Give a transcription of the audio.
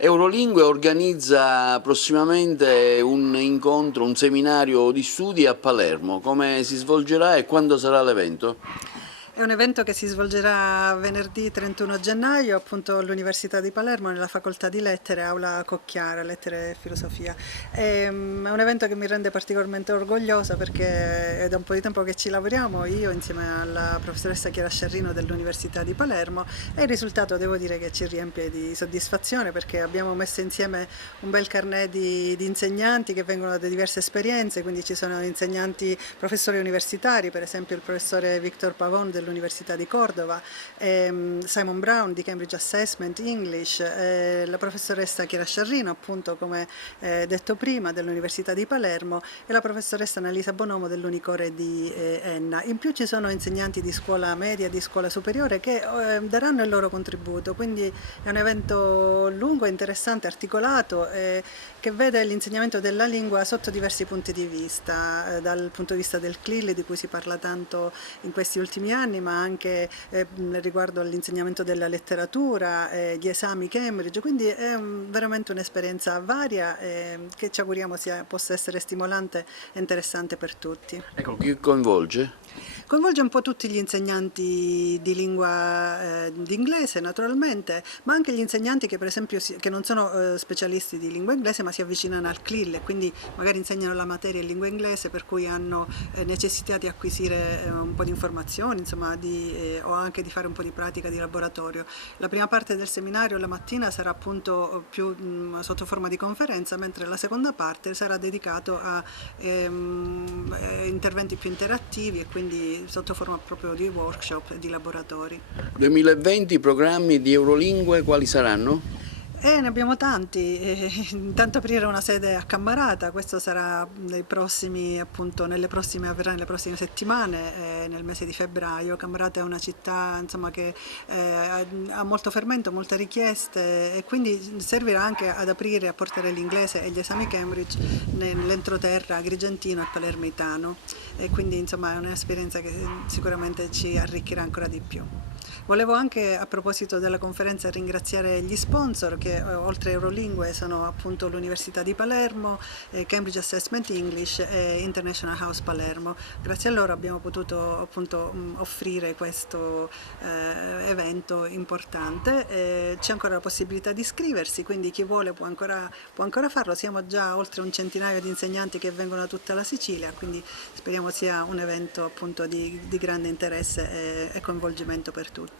Eurolingue organizza prossimamente un incontro, un seminario di studi a Palermo. Come si svolgerà e quando sarà l'evento? È un evento che si svolgerà venerdì 31 gennaio appunto all'Università di Palermo nella Facoltà di Lettere, Aula Cocchiara, Lettere e Filosofia. È un evento che mi rende particolarmente orgogliosa perché è da un po' di tempo che ci lavoriamo, io insieme alla professoressa Chiara Sciarrino dell'Università di Palermo, e il risultato devo dire che ci riempie di soddisfazione perché abbiamo messo insieme un bel carnet di insegnanti che vengono da diverse esperienze, quindi ci sono insegnanti, professori universitari, per esempio il professore Victor Pavon dell'Università di Cordova, Simon Brown di Cambridge Assessment English, la professoressa Chiara Sciarrino, appunto come detto prima, dell'Università di Palermo, e la professoressa Annalisa Bonomo dell'Unicore di Enna. In più ci sono insegnanti di scuola media, di scuola superiore che daranno il loro contributo, quindi è un evento lungo, interessante, articolato, che vede l'insegnamento della lingua sotto diversi punti di vista, dal punto di vista del CLIL di cui si parla tanto in questi ultimi anni, ma anche riguardo all'insegnamento della letteratura, gli esami Cambridge, quindi è veramente un'esperienza varia che ci auguriamo possa essere stimolante e interessante per tutti. Ecco, chi coinvolge? Coinvolge un po' tutti gli insegnanti di lingua di inglese naturalmente, ma anche gli insegnanti che per esempio che non sono specialisti di lingua inglese ma si avvicinano al CLIL e quindi magari insegnano la materia in lingua inglese per cui hanno necessità di acquisire un po' di informazioni, insomma, o anche di fare un po' di pratica di laboratorio. La prima parte del seminario la mattina sarà appunto più sotto forma di conferenza, mentre la seconda parte sarà dedicato a interventi più interattivi e quindi sotto forma proprio di workshop e di laboratori. 2020 programmi di Eurolingue quali saranno? Ne abbiamo tanti, intanto aprire una sede a Cammarata, questo sarà appunto, avverrà nelle prossime settimane, nel mese di febbraio. Cammarata è una città insomma, che ha molto fermento, molte richieste e quindi servirà anche ad aprire, a portare l'inglese e gli esami Cambridge nell'entroterra agrigentino e palermitano e quindi insomma è un'esperienza che sicuramente ci arricchirà ancora di più. Volevo anche, a proposito della conferenza, ringraziare gli sponsor che oltre a Eurolingue sono appunto l'Università di Palermo, Cambridge Assessment English e International House Palermo. Grazie a loro abbiamo potuto appunto offrire questo evento importante. C'è ancora la possibilità di iscriversi, quindi chi vuole può ancora farlo. Siamo già oltre un centinaio di insegnanti che vengono da tutta la Sicilia, quindi speriamo sia un evento appunto di grande interesse e coinvolgimento per tutti.